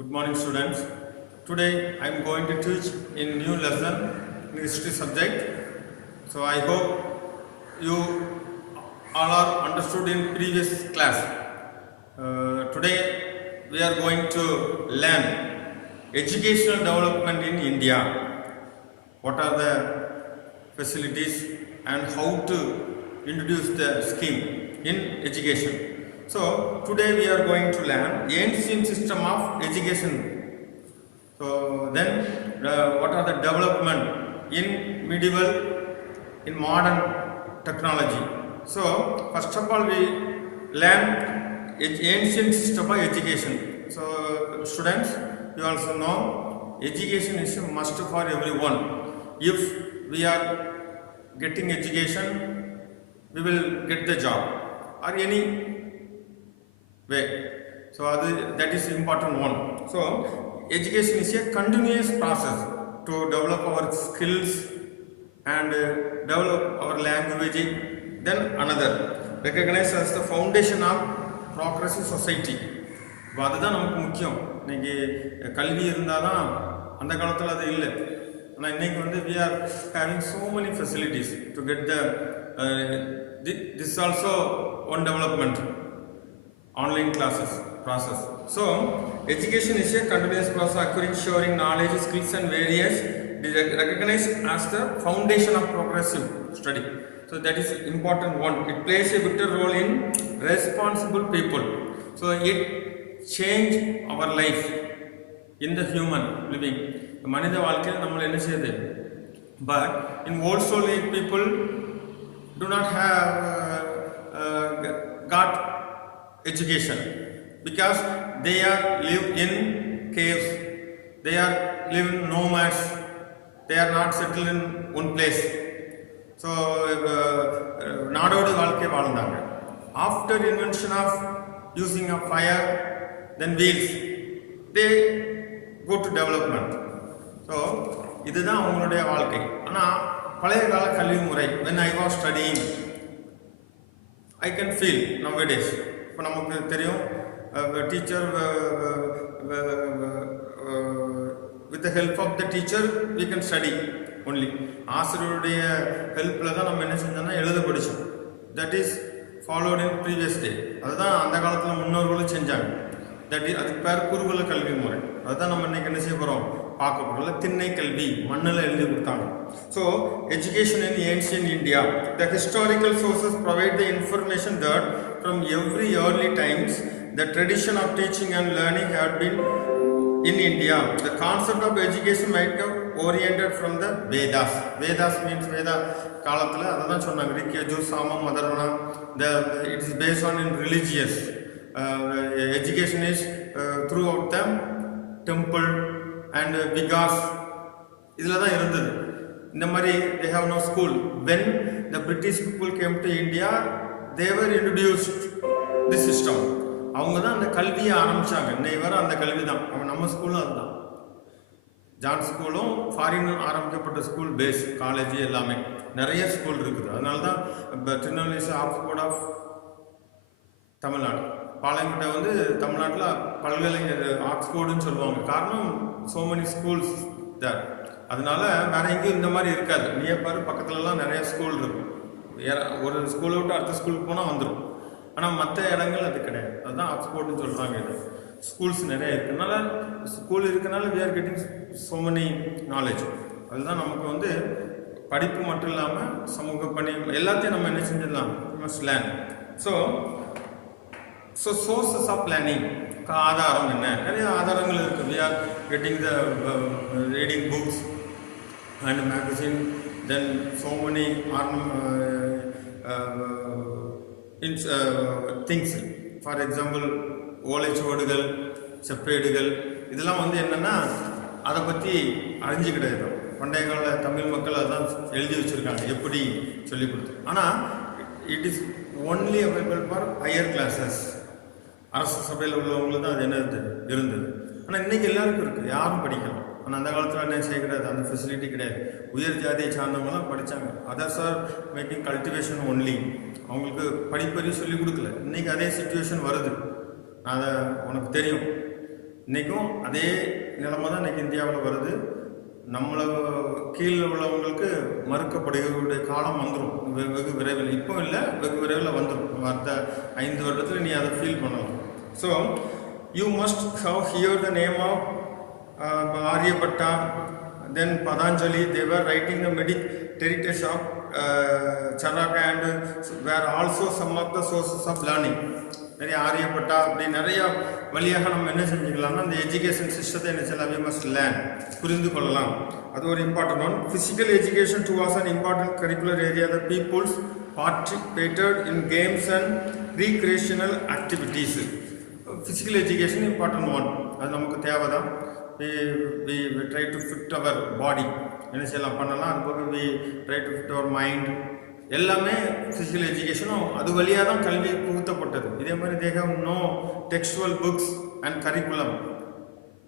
Good morning, students. Today I am going to teach in new lesson in history subject. So I hope you all are understood in previous class. Today we are going to learn educational development in India. What are the facilities and how to introduce the scheme in education. So today we are going to learn ancient system of education. So then what are the development in medieval, in modern technology. So first of all we learn ancient system of education. So students, you also know education is a must for everyone. If we are getting education, we will get the job or any way. So that is important one. So education is a continuous process to develop our skills and develop our language. Then another, recognized as the foundation of progressive society. இப்போ அதுதான் நமக்கு முக்கியம். இன்னைக்கு கல்வி இருந்தால் தான் அந்த காலத்தில் அது இல்லை. ஆனால் இன்னைக்கு வந்து we are having so many facilities to get the this also one development. Online classes process. So education is a continuous process acquiring, sharing knowledge, skills and various recognized as the foundation of progressive study. So that is important one. It plays a vital role in responsible people. So it change our life in the human living. மனித வாழ்க்கையில் நம்ம என்ன செய்யுது? But in old soul people do not have got education because they are live in caves, they are live in nomads, they are not settled in one place. So நாடோடி வாழ்க்கை வாழ்ந்தாங்க. After invention of using a fire, then wheels, they go to development. So இதுதான் அவங்களுடைய வாழ்க்கை. ஆனால் பழைய கால கல்வி முறை, when I was studying, I can feel nowadays. இப்போ நமக்கு தெரியும் teacher with the help of the teacher we can study only. ஆசிரியருடைய ஹெல்ப்பில் தான் நம்ம என்ன செஞ்சோம்னா எழுத படித்தோம். That is followed in previous day. அதுதான் அந்த காலத்தில் முன்னோர்களும் செஞ்சாங்க. தட் இஸ் அதுக்கு பேர் குருகுல கல்வி முறை. அதுதான் நம்ம இன்னைக்கு என்ன செய்ய போகிறோம் பார்க்க போகிறோம். திண்ணை கல்வி மண்ணில் எழுதி கொடுத்தாங்க. So education in ancient India, the historical sources provide the information that from every early times the tradition of teaching and learning had been in India. The concept of education might have oriented from the Vedas. Vedas means Veda காலத்துல அதான் சொன்னாங்க. ரிக்யஜு சாமம் அதர்வணா. It is based on in religious education is throughout the temple and vigas இதில் தான் இருந்தது. இந்த மாதிரி they have no school. When the British people came to India, they were introduced this system. அவங்க தான் அந்த கல்வியை ஆரம்பித்தாங்க. இன்னைக்கு வர அந்த கல்வி தான். நம்ம ஸ்கூலும் அதுதான். ஜான் ஸ்கூலும் ஃபாரின் ஆரம்பிக்கப்பட்ட ஸ்கூல் பேஸ், காலேஜ் எல்லாமே நிறைய ஸ்கூல் இருக்குது. அதனால தான் இப்போ திருநெல்வேலி ஆக்ஸ்போர்ட் ஆஃப் தமிழ்நாடு, பாளையங்கோட்டை வந்து தமிழ்நாட்டில் பல்கலைக்கழக ஆக்ஸ்போர்டுன்னு சொல்லுவாங்க. காரணம் so many schools there. அதனால வேற எங்கேயும் இந்த மாதிரி இருக்காது. நியர்பார் பக்கத்துலலாம் நிறைய ஸ்கூல் இருக்கும். ஒரு ஸ்கூலை விட்டு அடுத்த ஸ்கூலுக்கு போனால் வந்துடும். ஆனால் மற்ற இடங்கள் அது கிடையாது. அதுதான் ஆக்ஸ்போர்ட்னு சொல்கிறாங்க. இது ஸ்கூல்ஸ் நிறைய இருக்கனால, ஸ்கூல் இருக்கனால we are getting so many knowledge. அதுதான் நமக்கு வந்து படிப்பு மட்டும் இல்லாமல் சமூக பணி எல்லாத்தையும் நம்ம என்ன செஞ்சிடலாம், must learn. So sources of learning, ஆதாரம் என்ன, நிறைய ஆதாரங்கள் இருக்குது. we are getting the reading books and magazine, then so many things. For example, ஓலைச்சுவடுகள், செப்பேடுகள், இதெல்லாம் வந்து என்னென்னா அதை பற்றி அறிஞ்சிக்கிட்டது. பண்டைய கால தமிழ் மக்கள் அதான் எழுதி வச்சுருக்காங்க, எப்படி சொல்லி கொடுத்து. ஆனால் it is only available for higher classes. அரசு சபையில் உள்ளவங்களுக்கு தான் அது என்ன இருந்தது. ஆனால் இன்றைக்கி எல்லாருக்கும் இருக்குது, யாரும் படிக்கலாம். ஆனால் அந்த காலத்தில் என்ன செய்யக்கூடாது, அந்த ஃபெசிலிட்டி கிடையாது. உயர் ஜாதியை சார்ந்தவங்களாம் படித்தாங்க. Others are making cultivation only. அவங்களுக்கு படிப்பறிவு சொல்லிக் கொடுக்கல. இன்றைக்கி அதே சிச்சுவேஷன் வருது. அதை உனக்கு தெரியும். இன்றைக்கும் அதே நிலைமை தான் இன்றைக்கி இந்தியாவில் வருது. நம்மளை கீழே உள்ளவங்களுக்கு மறுக்கப்படுகிற காலம் வந்துடும் வெகு விரைவில். இப்போ இல்லை, வெகு விரைவில் வந்துடும். அடுத்த 5 வருடத்தில் நீ அதை ஃபீல் பண்ணலாம். So you must have hear the name of Aryabhatta, then Patanjali. They were writing the treatise of Charaka and were also some of the sources of learning. நிறைய ஆரியப்பட்டா அப்படி நிறைய வழியாக நம்ம என்ன செஞ்சுக்கலாம்னா அந்த எஜுகேஷன் சிஸ்டத்தை என்ன செய்யலாம், வி மஸ்ட் லேர்ன், புரிந்து கொள்ளலாம். அது ஒரு important one. Physical education too was an important curricular area. The peoples participated in games and recreational activities. Physical education important one. அது நமக்கு தேவை தான். we try to fit our body. என்ன செய்யலாம் பண்ணலாம். அதுபோக we try to fit our mind. எல்லாமே ஃபிசிக்கல் எஜுகேஷனும் அது வழியாக தான் கல்வி புகுத்தப்பட்டது. இதே மாதிரி they have no textual books and curriculum.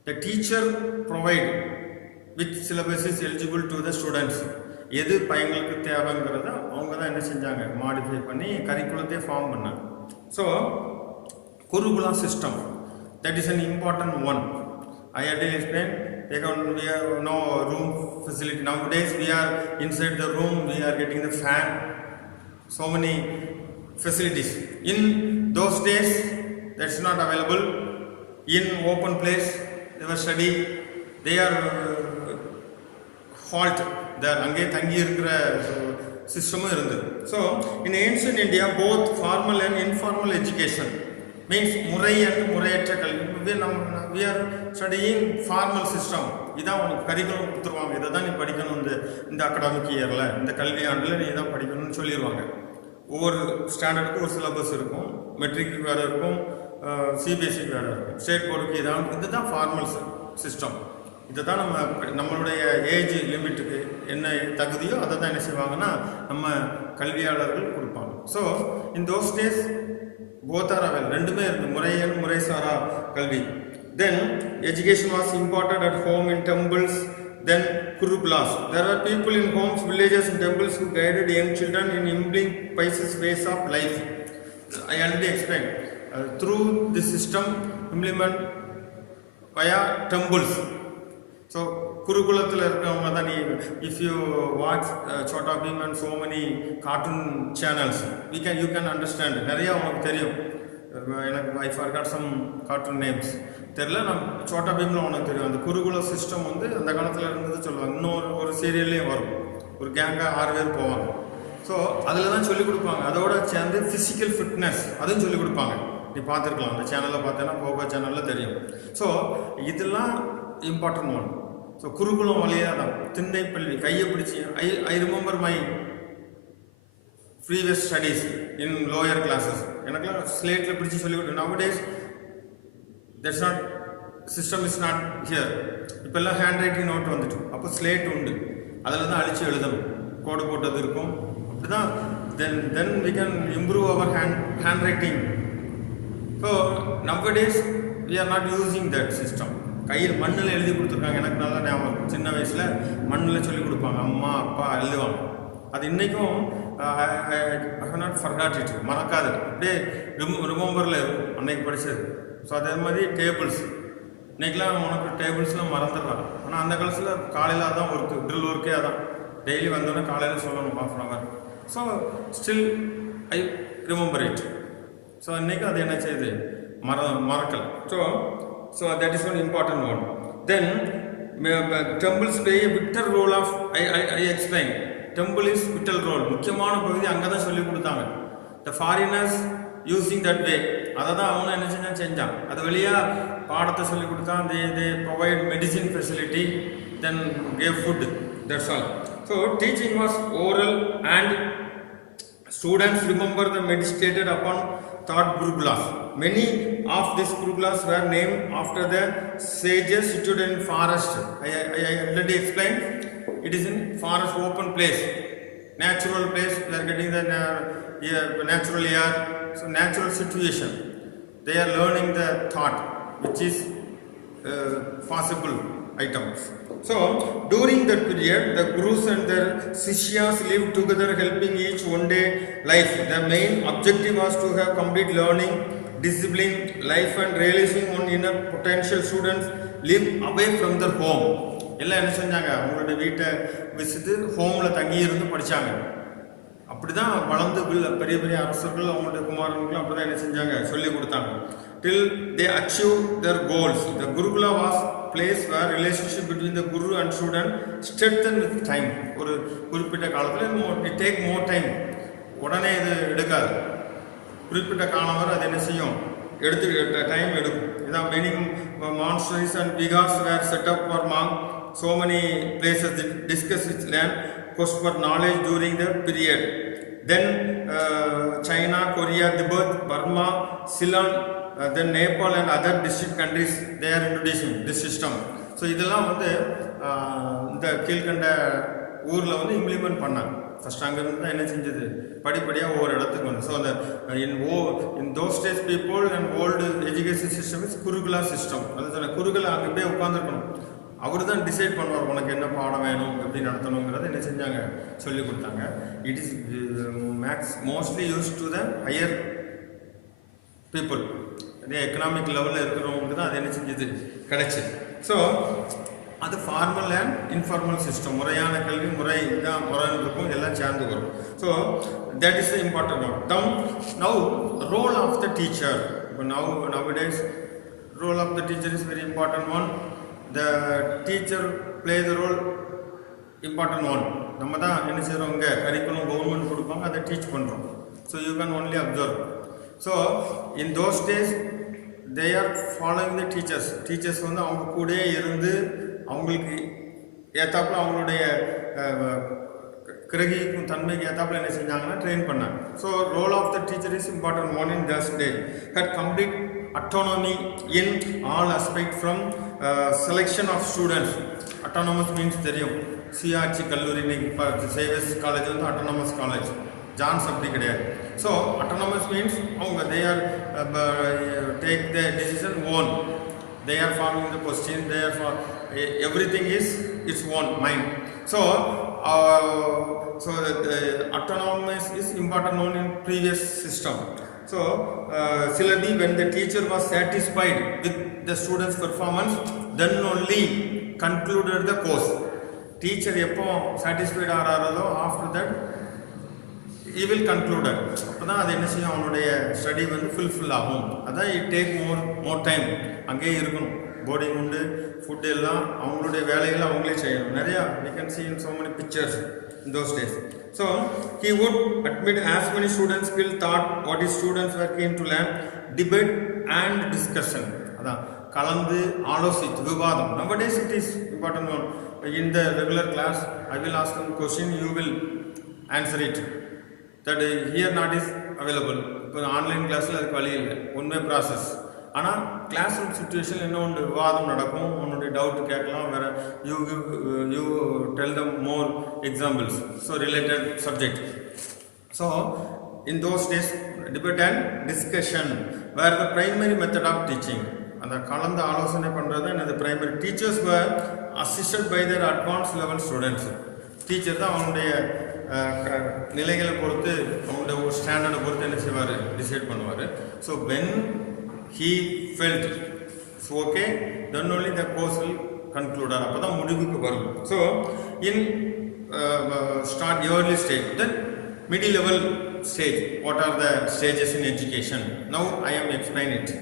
The teacher provide which syllabus is eligible to the students. எது பையங்களுக்கு தேவைங்கிறத அவங்க தான் என்ன செஞ்சாங்க, மாடிஃபை பண்ணி கரிக்குலத்தை ஃபார்ம் பண்ணாங்க. So gurukula system, that is an important one. I had to explain. We have no room facility. Nowadays we are inside the room, we are getting the fan, so many facilities. In those days that's not available. In open place they were study, they are halt there, அங்கே தங்கி இருக்கிற சிஸ்டமும் இருந்தது. So in ancient India both formal and informal education means முறை and முறையற்ற கல்வி. we are studying formal system. இதான் உனக்கு கரிக்குலம் கொடுத்துருவாங்க, இதை தான் நீ படிக்கணும், இந்த அகாடமிக் இயரில் இந்த கல்வி ஆண்டில் நீ தான் படிக்கணும்னு சொல்லிடுவாங்க. ஒவ்வொரு ஸ்டாண்டர்டுக்கும் ஒரு சிலபஸ் இருக்கும். மெட்ரிக்கு வேறு இருக்கும், சிபிஎஸ்சிக்கு வேறு இருக்கும், ஸ்டேட் போர்டுக்கு இதுதான் ஃபார்மல் சிஸ்டம். இதை தான் நம்மளுடைய ஏஜ் லிமிட்டுக்கு என்ன தகுதியோ அதை தான் என்ன செய்வாங்கன்னா நம்ம கல்வியாளர்கள் கொடுப்பாங்க. So in those days both are avail, ரெண்டுமே இருக்குது, முறையன் முறைசாரா கல்வி. Then education was imparted at home in temples, then gurukulas. There were people in homes, villages and temples who guided young children in imbibing pious ways of life. I already explained. Through this system implement via temples. So குருகுலத்தில் இருக்கிறவங்க தான் நீ, if you watch Chota Bheem and so many cartoon channels, you can understand. நிறைய உங்களுக்கு தெரியும். எனக்கு I forgot some cartoon names தெரியல, நான் சோட்டா பீமில் உனக்கு தெரியும். அந்த குருகுல சிஸ்டம் வந்து அந்த காலத்தில் இருந்தது சொல்லுவாங்க. இன்னொரு சீரியல்லையும் வரும், ஒரு கேங்காக 6 பேர் போவாங்க. ஸோ அதில் தான் சொல்லிக் கொடுப்பாங்க. அதோட சேர்ந்து ஃபிசிக்கல் ஃபிட்னஸ் அதுவும் சொல்லிக் கொடுப்பாங்க. நீ பார்த்துருக்கலாம், அந்த சேனலில் பார்த்தேன்னா போகோ சேனலில் தெரியும். ஸோ இதெல்லாம் இம்பார்ட்டன்ட் ஒன். ஸோ குருகுலம் வழியாக தான் திண்ணைப்பள்ளி கையை பிடிச்சி I remember my previous studies in lower classes. எனக்குலாம் ஸ்லேட்டில் பிடிச்சி சொல்லிக் கொடுத்து. Nowadays that's not, system is not here. இப்போல்லாம் ஹேண்ட் ரைட்டிங் நோட் வந்துட்டு, அப்போ ஸ்லேட் உண்டு, அதில் தான் அழித்து எழுதணும், கோடு போட்டது இருக்கும். அப்படி தான் then we can improve our hand writing. So nowadays we are not using that system. கையில் மண்ணில் எழுதி கொடுத்துருக்காங்க. எனக்கு நல்லா ஞாபகம், சின்ன வயசில் மண்ணில் சொல்லி கொடுப்பாங்க, அம்மா அப்பா எழுதுவாங்க. அது இன்றைக்கும் I have not forgot it, மறக்காது, அப்படியே ரிமெம்பரில் இருக்கும் அன்னைக்கு படித்தது. ஸோ அதே மாதிரி டேபிள்ஸ், இன்றைக்கெலாம் உனக்கு டேபிள்ஸ்லாம் மறந்துடலாம். ஆனால் அந்த காலத்தில் காலையில் அதான் ஒர்க்கு, ட்ரில் ஒர்க்கே அதான், டெய்லி வந்தோடனே காலையில் சொல்லணும் ½ hour. So still I remember it. So இன்றைக்கி அது என்ன செய்யுது, மறக்கலை. So that is one important one. Then temples play a vital role of I explain. Temple is vital role, முக்கியமான பகுதி அங்கே தான் சொல்லி கொடுத்தாங்க. The foreigners using that way, அதை தான் அவங்க என்ன செஞ்சான். அது வழியாக பாடத்தை சொல்லி கொடுத்தான். They provide medicine facility, then gave food, that's all. So teaching was oral and students remember the meditated upon thought gurukulas. Many of these gurukulas were named after the sages situated in forest. I already explained. It is in forest, open place, natural place. We are getting the natural air. So natural situation, they are learning the thought which is possible items. So during that period the gurus and their sishyas lived together, helping each one day life. The main objective was to have complete learning discipline, life and realizing on inner potential. Students live away from their home. எல்லாம் என்ன செஞ்சாங்க, அவங்களோட வீட்டை வச்சுட்டு ஹோமில் தங்கி இருந்து படித்தாங்க. அப்படி தான் வளர்ந்து பெரிய பெரிய அரசர்கள் அவங்களுடைய குமாரர்களும் அப்படி தான் என்ன செஞ்சாங்க, சொல்லி கொடுத்தாங்க. Till they achieve their goals. The Gurukula was place where relationship between the guru and student strengthened with time. ஒரு குறிப்பிட்ட காலத்தில் it take more time. உடனே இது எடுக்காது, குறிப்பிட்ட காலம் வரை அது என்ன செய்யும், எடுத்து டைம் எடுக்கும். இதான் many monasteries and viharas were set up for monks. So many places discuss its land, quest for knowledge during the period. Then China, Korea, Tibet, Burma, Ceylon, then Nepal and other district countries, they are introducing this system. So இதெல்லாம் வந்து இந்த கீழ்கண்ட ஊரில் வந்து இம்ப்ளிமெண்ட் பண்ணாங்க. ஃபஸ்ட் அங்கேருந்து தான் என்ன செஞ்சது, படிப்படியாக ஒவ்வொரு இடத்துக்கு வந்து. ஸோ அந்த in those days people and old education system is gurukula system. அது சொன்ன குருகுலா அங்கே போய் உட்காந்துருக்கணும், அவர் தான் டிசைட் பண்ணுவார் உனக்கு என்ன பாடம் வேணும், எப்படி நடத்தணுங்கிறத என்ன செஞ்சாங்க, சொல்லி கொடுத்தாங்க. It is mostly use to the higher people, அதே எக்கனாமிக் லெவலில் இருக்கிறவங்களுக்கு தான் அது என்ன செஞ்சது, கிடைச்சி. ஸோ அது ஃபார்மல் அண்ட் இன்ஃபார்மல் சிஸ்டம், முறையான கல்வி முறை தான் முறைன்னு இருக்கும், எல்லாம் சேர்ந்து வரும். So that is the important one. Now role of the teacher. இப்போ nowadays role of the teacher is very important one. The teacher plays the role important one. நம்ம தான் என்ன செய்கிறோம், இங்கே கரிக்குலம் கவர்மெண்ட் கொடுப்பாங்க, அதை டீச் பண்ணுறோம். So you can only observe. So in those days they are following the teachers. Teachers வந்து அவங்க கூடயே இருந்து அவங்களுக்கு ஏற்றாப்புல அவங்களுடைய கிரகிக்கும் தன்மைக்கு ஏற்றாப்புல என்ன செஞ்சாங்கன்னா ட்ரெயின் பண்ணாங்க. So role of the teacher is important one in those day. Had complete autonomy in all aspect from selection of students. Autonomous means தெரியும், சிஆர்சி கல்லூரி இப்போ சேவஸ் காலேஜ் வந்து அட்டானமஸ் காலேஜ், ஜான்ஸ் அப்படி கிடையாது. ஸோ அட்டானமஸ் மீன்ஸ் அவங்க they are take the decision own, they are forming the question, they are for everything is its own mind. So autonomous is important known in previous system. So similarly, when the teacher was satisfied with the students performance, then only concluded the course. Teacher எப்போ satisfied ஆகிறாரோ after that he will conclude. அப்போ தான் அது என்ன செய்யும், அவனுடைய ஸ்டடி வந்து ஃபுல்ஃபில் ஆகும். அதான் it take more time. அங்கேயே இருக்கணும், போர்டிங் உண்டு, ஃபுட் எல்லாம் அவங்களுடைய வேலைகளை அவங்களே செய்யணும். நிறையா we can see in so many pictures in those days. So he would admit as many students still thought what his students were keen to learn, debate and discussion. அதான் கலந்து ஆலோசித்து விவாதம். Nowadays it is important one. In the regular class I will ask them question, you will answer it. That here not is available. இப்போ online கிளாஸில் அதுக்கு வழி இல்லை, one way process. ஆனால் கிளாஸ் ரூம் சுச்சுவேஷன் என்ன ஒன்று விவாதம் நடக்கும், உன்னுடைய டவுட் கேட்கலாம், வேறு you tell them more examples, so related subject. So in those days debate and discussion were the primary method of teaching. அந்த கலந்து ஆலோசனை பண்ணுறது எனது primary. Teachers were assisted by their advance level students. டீச்சர் தான் அவனுடைய நிலைகளை பொறுத்து, அவனுடைய ஒரு ஸ்டாண்டர்டை பொறுத்து என்ன செய்வார், டிசைட் பண்ணுவார். So when he felt so okay, then only the course will conclude. அப்போ தான் முடிவுக்கு வரும். So in start early stage, then middle level stage. What are the stages in education? Now I am explaining it.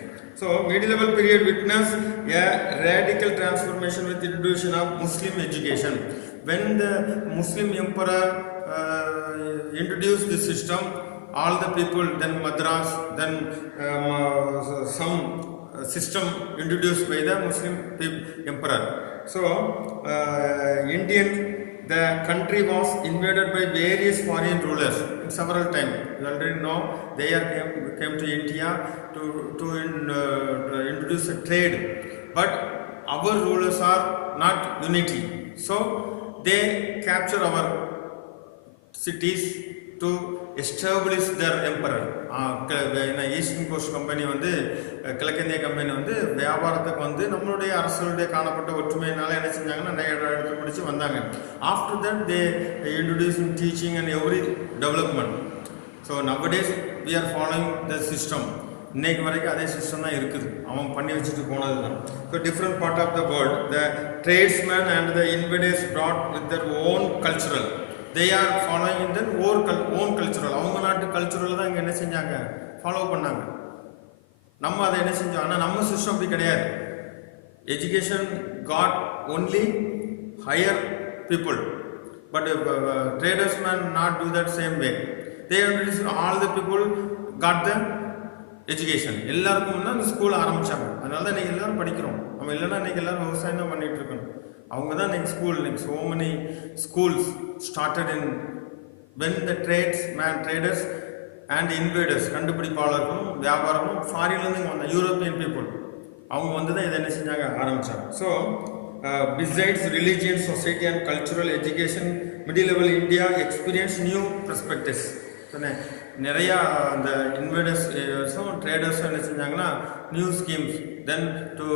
So middle level period witnessed a radical transformation with introduction of Muslim education. When the Muslim emperor introduced this system, all the people, then Madras, then some system introduced by the Muslim emperor. So the country was invaded by various foreign rulers several times. You already know they came to India to introduce a trade, but our rulers are not unity. So they capture our cities to establish their emperor. Eastern cost company வந்து, கிழக்கிந்திய கம்பெனி வந்து வியாபாரத்துக்கு வந்து நம்மளுடைய அரசுடைய காணப்பட்ட ஒற்றுமையினால என்ன செஞ்சாங்கன்னா நிறைய இடத்துல முடிச்சு வந்தாங்க. After that they introduce in teaching and every development. So nowadays we are following the system. இன்னைக்கு வரைக்கும் அதே சிஸ்டம் தான் இருக்குது, அவன் பண்ணி வச்சுட்டு போனது தான். So different part of the world the tradesman and the invaders brought with their own cultural, they are following in their own cultural, அவங்க நாட்டு கல்ச்சுரல் தான் இங்கே என்ன செஞ்சாங்க, ஃபாலோ பண்ணாங்க. நம்ம அதை என்ன செஞ்சோம், ஆனால் நம்ம சிஸ்டம் அப்படி கிடையாது. Education got only higher people, but traders man not do that same way. They introduced all the people got the education. எல்லாருக்கும் தான் ஸ்கூல் ஆரம்பிச்சாங்க. அதனால தான் இன்னைக்கு எல்லாரும் படிக்கிறோம். நம்ம இல்லைன்னா இன்னைக்கு எல்லாரும் விவசாயம் தான் பண்ணிட்டு இருக்கணும். அவங்க தான் இன்னைக்கு ஸ்கூல், இன்னைக்கு so many schools started in when the traders and invaders, கண்டுபிடிப்பாளர்களும் வியாபாரமும் ஃபாரின்லேருந்து இங்கே வந்த யூரோப்பியன் பீப்புள், அவங்க வந்து தான் இதை என்ன செஞ்சாங்க, ஆரம்பித்தாங்க. So besides religion, society and cultural education, middle-level India experienced new perspectives. நிறையா அந்த இன்வெஸ்டர்ஸும் ட்ரேடர்ஸும் என்ன செஞ்சாங்கன்னா new schemes, then to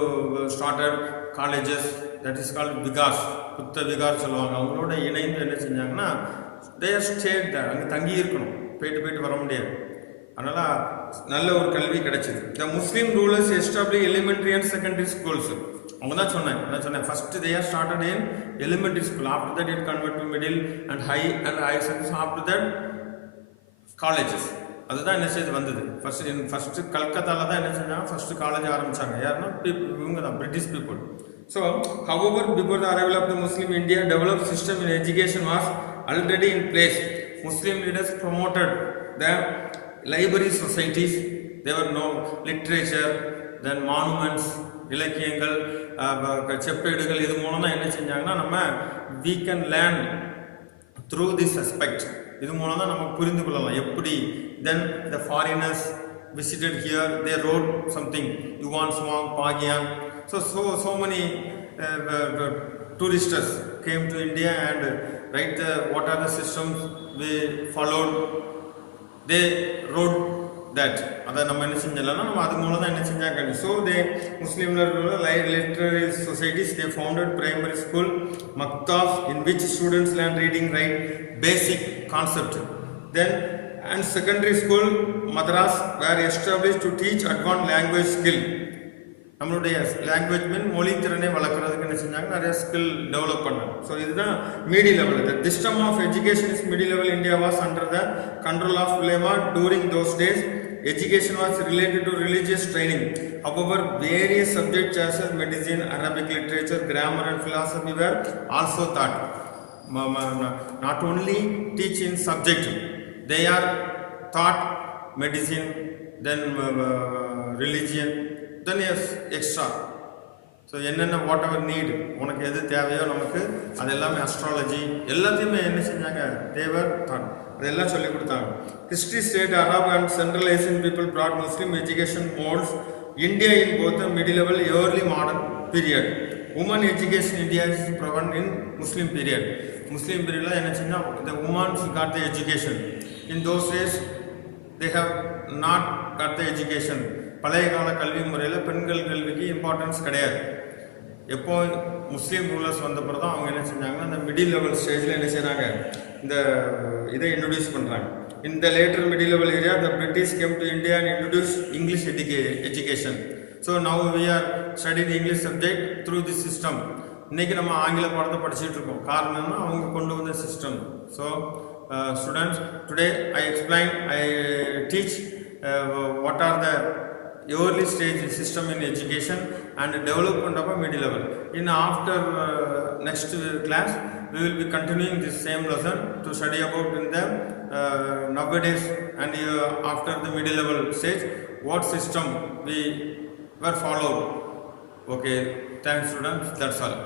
started colleges, that is called Vikas, புத்த விகாஸ் சொல்லுவாங்க. அவங்களோட இணைந்து என்ன செஞ்சாங்கன்னா தேர் ஸ்டேட் தான், அங்கே தங்கி இருக்கணும், போயிட்டு வர முடியாது. அதனால் நல்ல ஒரு கல்வி கிடைச்சிது. The Muslim rulers establish elementary and secondary schools. அவங்க தான் சொன்னேன் first they are started in elementary school, after that it convert to middle and higher secondary, after that colleges. அதுதான் என்ன செய்து வந்தது. ஃபர்ஸ்ட் கல்கத்தாவில் தான் என்ன செஞ்சாங்க, ஃபர்ஸ்ட் காலேஜ் ஆரம்பித்தாங்க. யாருன்னா இவங்க தான், British people. So however before the arrival of the Muslim India developed system in education was already in place. Muslim leaders promoted the library societies, there were no literature, then monuments, இலக்கியங்கள், செப்பேடுகள், இது மூலம் தான் என்ன செஞ்சாங்கன்னா நம்ம we can learn through this aspect. இது மூலம் தான் நம்ம புரிந்து கொள்ளலாம் எப்படி. then the foreigners visited here, they wrote something, Yuan Swang, Pagian, so many tourists came to India and write what are the systems we followed, they wrote that. அதை நம்ம என்ன செஞ்சலாம், நம்ம அது மூலம் தான் என்ன செஞ்சாங்க. So they Muslim literary societies, they founded primary school maktabs in which students learn reading, write, basic concept. Then and secondary school madras were established to teach advanced language skill. நம்மளுடைய லாங்குவேஜ் மீன் மொழி திறனை வளர்க்குறதுக்கு என்ன செஞ்சாங்க, நிறைய ஸ்கில் டெவலப் பண்ணாங்க. So இதுதான் medieval. The system of education is medieval. India was under the control of ulema during those days. Education was related to religious training. However, various subjects such as medicine, Arabic literature, grammar and philosophy were also taught. Not only teach in subject, they are taught medicine, then religion, then yes, extra. So என்னென்ன what ever NEET, உனக்கு எது தேவையோ நமக்கு அது எல்லாமே அஸ்ட்ராலஜி எல்லாத்தையுமே என்ன செஞ்சாங்க, தேவர் தான் அதெல்லாம் சொல்லிக் கொடுத்தாங்க. History state Arab and Central Asian people brought Muslim education modes India in both middle level early modern period. Women education India is proven in Muslim period. Muslim பீரியடில் என்ன செஞ்சால் the womens got the education. In those days they have not got the education. பழைய கால கல்வி முறையில் பெண்கள் கல்விக்கு இம்பார்ட்டன்ஸ் கிடையாது. எப்போ முஸ்லீம் ரூலர்ஸ் வந்தப்போ தான் அவங்க என்ன செஞ்சாங்கன்னா இந்த மிடில் லெவல் ஸ்டேஜில் என்ன செய்கிறாங்க, இந்த இதை இன்ட்ரடியூஸ் பண்ணுறாங்க. In the later middle level area the British came to India and introduce English education. So now we are studying English subject through this system. இன்றைக்கி நம்ம ஆங்கில பாடத்தை படிச்சுட்டு இருக்கோம். காரணம்னா அவங்க கொண்டு வந்த system. So students, today I explain, I teach what are the early stage system in education and development of a middle level. In after next class we will be continuing this same lesson to study about in the nowadays and after the middle level stage what system we were followed. Okay, thanks students, that's all.